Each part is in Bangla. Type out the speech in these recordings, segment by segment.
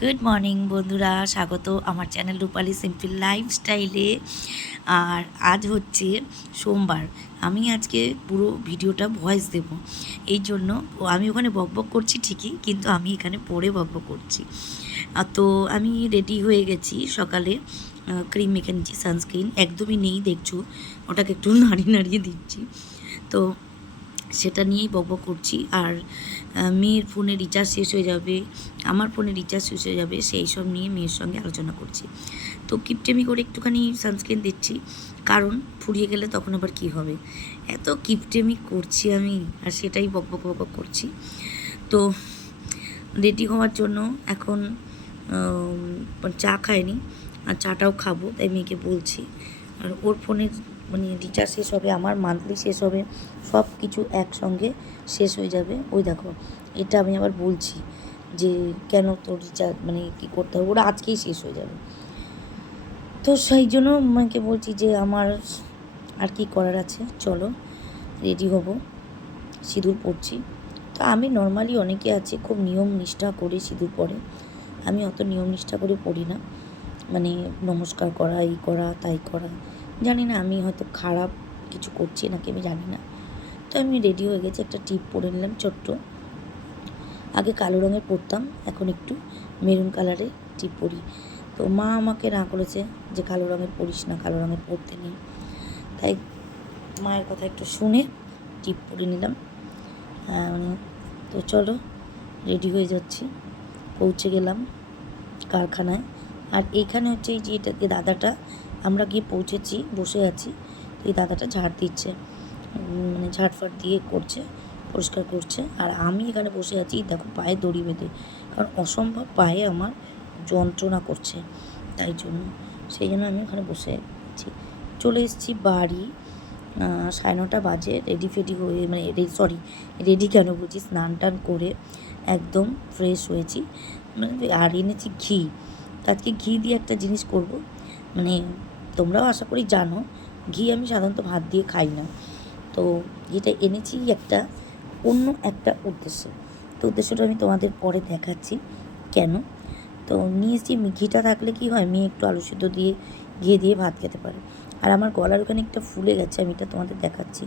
গুড মর্নিং বন্ধুরা, স্বাগত আমার চ্যানেল রূপালী সিম্পল লাইফস্টাইলে। আর আজ হচ্ছে সোমবার। আমি আজকে পুরো ভিডিওটা ভয়েস দেব, এই জন্য আমি ওখানে বকবক করছি ঠিকই, কিন্তু আমি এখানে পড়ে বকবক করছি। তো আমি রেডি হয়ে গেছি সকালে, ক্রিম মেখে নিচ্ছি, সানস্ক্রিন একদমই নেই দেখছো, ওটাকে একটু নাড়িয়ে দিচ্ছি। তো সেটা নিয়েই বকবক করছি। আর মেয়ের ফোনে রিচার্জ শেষ হয়ে যাবে, আমার ফোনে রিচার্জ শেষ হয়ে যাবে, সেই সব নিয়ে মেয়ের সঙ্গে আলোচনা করছি। তো কিপটেমি করে একটুখানি সানস্ক্রিন দিচ্ছি, কারণ ফুরিয়ে গেলে তখন আবার কি হবে। এত কিপটেমি করছি আমি, আর সেটাই বকবক করছি। তো রেডি হওয়ার জন্য এখন চা খাইনি, আর চাটাও খাবো, তাই মেয়েকে বলছি। আর ওর ফোনের রিচার্জ শেষ হবে, আমার মান্থলি শেষ হবে, সব কিছু একসঙ্গে শেষ হয়ে যাবে। ওই দেখো, এটা আমি আবার বলছি যে কেন তোর রিচার্জ কী করতে হবে, ওরা আজকেই শেষ হয়ে যাবে। তো সেই জন্য মাকে বলছি যে আমার আর কি করার আছে, চলো রেডি হব, সিঁদুর পরছি। তো আমি নর্মালি অনেকে আছে খুব নিয়ম নিষ্ঠা করে সিঁদুর পরে, আমি অত নিয়ম নিষ্ঠা করে পড়ি না। নমস্কার করা, এই করা তাই করা, জানি না আমি হয়তো খারাপ কিছু করছি নাকি আমি জানি না। তো আমি রেডি হয়ে গেছি, একটা টিপ পরে নিলাম ছোট্ট। আগে কালো রঙের পরতাম, এখন একটু মেরুন কালারের টিপ পরি। তো মা আমাকে না করেছে যে কালো রঙের পরিস না, কালো রঙের পরতে নেই, তাই মায়ের কথা একটু শুনে টিপ পরে নিলাম। তো চলো রেডি হয়ে যাচ্ছি, পৌঁছে গেলাম কারখানায়। আর এইখানে হচ্ছে এই যে এটাকে দাদাটা, আমরা গিয়ে পৌঁছেছি, বসে আছি, এই দাদাটা ঝাড় দিচ্ছে, ঝাড়ফাড় দিয়ে করছে, পরিষ্কার করছে। আর আমি এখানে বসে আছি, দেখো পায়ে দড়ি বেঁধে, কারণ অসম্ভব পায়ে আমার যন্ত্রণা করছে, তাই জন্য সেই জন্য আমি ওখানে বসে আছি। চলে এসেছি বাড়ি, 9:30 বাজে। রেডি হয়ে রেডি কেন বলছি, স্নান টান করে একদম ফ্রেশ হয়েছি। আর এনেছি ঘি। আজকে ঘি দিয়ে একটা জিনিস করব, তোমরাও আশা করি জানো, ঘি আমি সাধারণত ভাত দিয়ে খাই না। তো এটা এনেছি অন্য একটা উদ্দেশ্যে। তো উদ্দেশ্যটা আমি তোমাদের পরে দেখাচ্ছি কেন। তো নিয়ে এসেছি, ঘিটা থাকলে কি হয়, মেয়ে একটু আলু সিদ্ধ দিয়ে ঘি দিয়ে ভাত খেতে পারে। আর আমার গলার ওখানে একটা ফুলে গেছে, আমি এটা তোমাদের দেখাচ্ছি,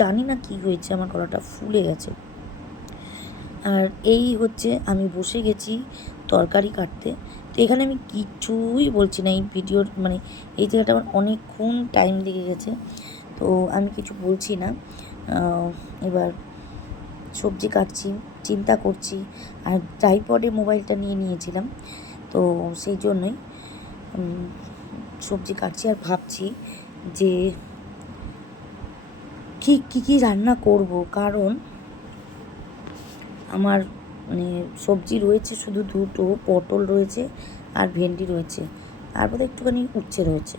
জানি না কি হয়েছে, আমার গলাটা ফুলে গেছে। আর এই হচ্ছে আমি বসে গেছি তরকারি কাটতে। তো এখানে আমি কিছুই বলছি না, এই ভিডিওর এই জায়গাটা আমার অনেকক্ষণ টাইম লেগে গেছে, তো আমি কিছু বলছি না। এবার সবজি কাটছি, চিন্তা করছি, আর ট্রাইপডে মোবাইলটা নিয়েছিলাম, তো সেই জন্যই সবজি কাটছি আর ভাবছি যে কী রান্না করব। কারণ আমার সবজি রয়েছে শুধু দুটো, পটল রয়েছে আর ভেন্ডি রয়েছে, আর বোধহয় একটুখানি উচ্ছে রয়েছে।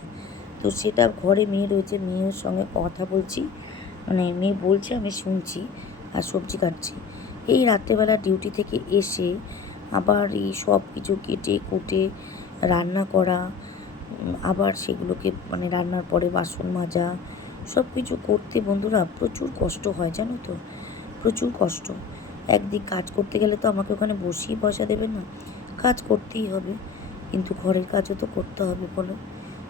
তো সেটা ঘরে মেয়ে রয়েছে, মেয়ের সঙ্গে কথা বলছি, মেয়ে বলছে আমি শুনছি, আর সবজি কাটছি। এই রাত্রেবেলা ডিউটি থেকে এসে আবার এই সব কিছু কেটে কুটে রান্না করা, আবার সেগুলোকে রান্নার পরে বাসন মাজা, সব কিছু করতে বন্ধুরা প্রচুর কষ্ট হয়, জানো তো, প্রচুর কষ্ট। একদিক কাজ করতে গেলে তো আমাকে ওখানে বসিয়ে পয়সা দেবে না, কাজ করতেই হবে, কিন্তু ঘরের কাজও তো করতে হবে, বলো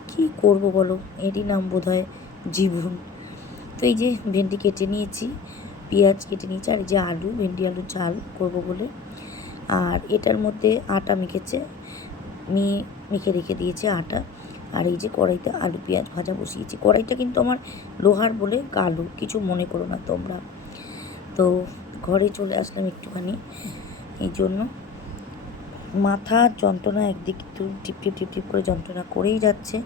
কী করবো বলো, এরই নাম বোধ হয় জীবন। তো এই যে ভেন্ডি কেটে নিয়েছি, পেঁয়াজ কেটে নিয়েছি, আর এই যে আলু, ভেন্ডি আলু ঝাল করবো বলে। আর এটার মধ্যে আটা মেখে রেখে দিয়েছে আটা। আর এই যে কড়াইতে আলু পেঁয়াজ ভাজা বসিয়েছি। কড়াইটা কিন্তু আমার লোহার বলে কালো, কিছু মনে করো না তোমরা। তো ঘরে চলে আসলাম একটুখানি, এই জন্য মাথার যন্ত্রণা একদিক একটু টিপ করে যন্ত্রণা করেই যাচ্ছে,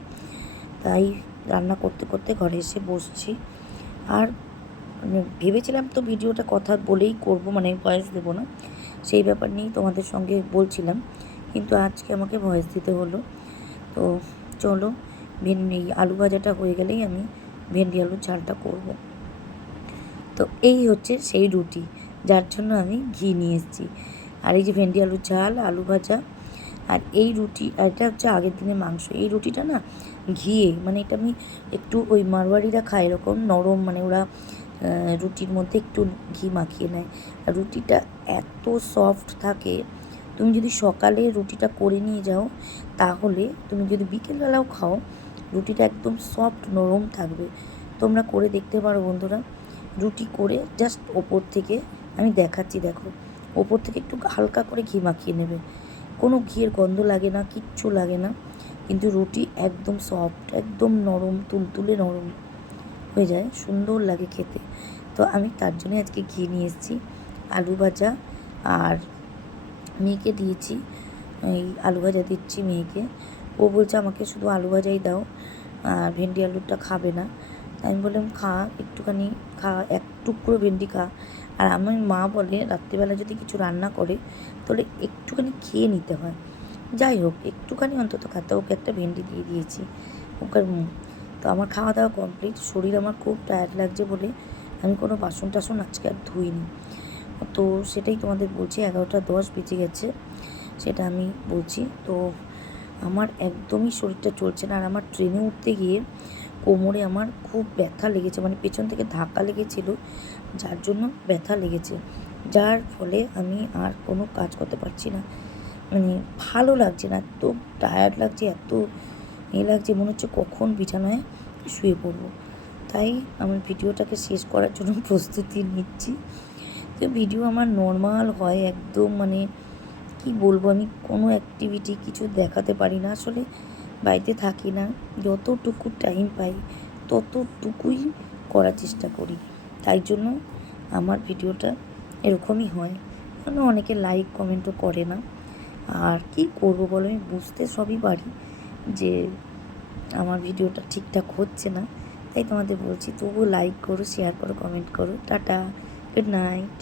তাই রান্না করতে করতে ঘরে এসে বসছি। আর ভেবেছিলাম তো ভিডিওটা কথা বলেই করবো, ভয়েস দেবো না, সেই ব্যাপার নিয়েই তোমাদের সঙ্গে বলছিলাম, কিন্তু আজকে আমাকে ভয়েস দিতে হলো। তো চলো, আলু ভাজাটা হয়ে গেলেই আমি ভেন্ডি আলুর ঝালটা করব। তো এই হচ্ছে সেই রুটি, যার জন্য আমি ঘি নিয়ে এসেছি। আর এই যে ভেন্ডি আলুর ঝাল, আলু ভাজা, আর এই রুটি, আর এটা হচ্ছে আগের দিনের মাংস। এই রুটিটা না ঘিয়ে, এটা আমি একটু ওই মারওয়াড়িরা খায় এরকম নরম, ওরা রুটির মধ্যে একটু ঘি মাখিয়ে নেয়, আর রুটিটা এত সফট থাকে, তুমি যদি সকালে রুটিটা করে নিয়ে যাও, তাহলে তুমি যদি বিকেলবেলাও খাও, রুটিটা একদম সফট নরম থাকবে। তোমরা করে দেখতে পারো বন্ধুরা। রুটি করে জাস্ট ওপর থেকে আমি দেখাচ্ছি, দেখো, ওপর থেকে একটু হালকা করে ঘি মাখিয়ে নেবে। কোনো ঘিয়ের গন্ধ লাগে না, কিচ্ছু লাগে না, কিন্তু রুটি একদম সফট, একদম নরম, তুলতুলে নরম হয়ে যায়, সুন্দর লাগে খেতে। তো আমি তার জন্য আজকে ঘি নিয়ে এসেছি, আলু ভাজা, আর মেয়েকে দিয়েছি, এই আলু ভাজা দিচ্ছি মেয়েকে। ও বলছে আমাকে শুধু আলু ভাজাই দাও, আর ভেন্ডি আলুরটা খাবে না। আমি বললাম খা, একটুখানি খা, এক টুকরো ভেন্ডি খা। আর আমার মা বলে রাত্রিবেলা যদি কিছু রান্না করে তাহলে একটুখানি খেয়ে নিতে হয়। যাই হোক, একটুখানি অন্তত খাতে, ওকে একটা ভেন্ডি দিয়ে দিয়েছি ওকে। তো আমার খাওয়া দাওয়া কমপ্লিট। শরীর আমার খুব টায়ার্ড লাগছে বলে আমি কোনো বাসন টাসন আজকে আর ধুইনি। তো সেটাই তোমাদের বলছি, 11টা 10 বেজে গেছে, সেটা আমি বলছি। তো আমার একদমই শরীরটা চলছে না। আর আমার ট্রেনে উঠতে গিয়ে কোমরে আমার খুব ব্যথা লেগেছে, মানে পেছন থেকে ধাক্কা লেগেছিল, যার জন্য ব্যথা লেগেছে, যার ফলে আমি আর কোনো কাজ করতে পারছি না। মানে ভালো লাগছে না, এত টায়ার্ড লাগছে, এত লাগছে, মনে হচ্ছে কখন বিছানায় শুয়ে পড়বো। তাই আমি ভিডিওটাকে শেষ করার জন্য প্রস্তুতি নিচ্ছি। তো ভিডিও আমার নর্মাল হয় একদম, মানে কি বলবো, আমি কোনো অ্যাক্টিভিটি কিছু দেখাতে পারি না, আসলে বাড়িতে থাকি না। যতটুকু টাইম পাই ততটুকুই করার চেষ্টা করি, তাই জন্য আমার ভিডিওটা এরকমই হয়। কারণ অনেকে লাইক কমেন্টও করে না। আর কি করব বলো, আমি বুঝতে সবই পারি যে আমার ভিডিওটা ঠিকঠাক হচ্ছে না, তাই তোমাদের বলছি, তবুও লাইক করো, শেয়ার করো, কমেন্ট করো। Tata, good night.